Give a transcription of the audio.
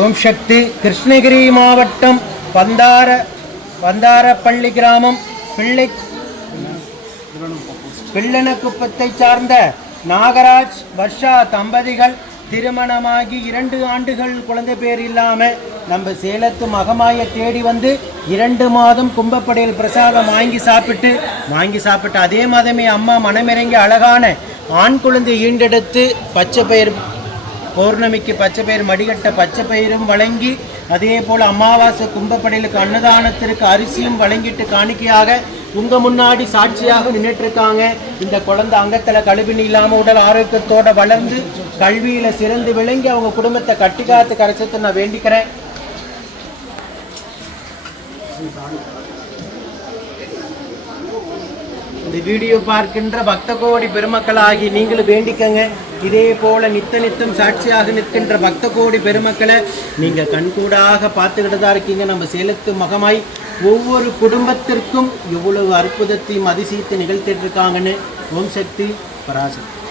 ஓம் சக்தி. கிருஷ்ணகிரி மாவட்டம் பந்தாரப்பள்ளி கிராமம் பிள்ளனக்குப்பத்தை சார்ந்த நாகராஜ் வர்ஷா தம்பதிகள் திருமணமாகி 2 ஆண்டுகள் குழந்தை பேர் இல்லாமல் நம்ம சேலத்து மகமாயை தேடி வந்து 2 மாதம் கும்பப்படையில் பிரசாதம் வாங்கி சாப்பிட்டு அதே மாதமே அம்மா மனமிறங்கி அழகான ஆண் குழந்தை ஈண்டெடுத்து பச்சை பயிர் பௌர்ணமிக்கு பச்சை பயிர் மடிகட்ட பச்சை பயிரும் வழங்கி அதே போல் அமாவாசை கும்பப்படையிலுக்கு அன்னதானத்திற்கு அரிசியும் வழங்கிட்டு காணிக்கையாக உங்கள் முன்னாடி சாட்சியாக நின்றுட்டுருக்காங்க. இந்த குழந்தை அங்கத்தில் கழுவினி இல்லாமல் உடல் ஆரோக்கியத்தோடு வளர்ந்து கல்வியில் சிறந்து விளங்கி அவங்க குடும்பத்தை கட்டி காத்து கரைச்சத்தை நான் வேண்டிக்கிறேன். இந்த வீடியோ பார்க்கின்ற பக்த கோடி பெருமக்களாகி நீங்களும் வேண்டிக்கங்க. இதே போல நித்தம் சாட்சியாக நிற்கின்ற பக்த கோடி பெருமக்களை நீங்கள் கண்கூடாக பார்த்துக்கிட்டு தான் இருக்கீங்க. நம்ம சேலத்து மகமாய் ஒவ்வொரு குடும்பத்திற்கும் எவ்வளவு அற்புதத்தையும் அதிசயத்தை நிகழ்த்திட்டு இருக்காங்கன்னு. ஓம் சக்தி பராசக்தி.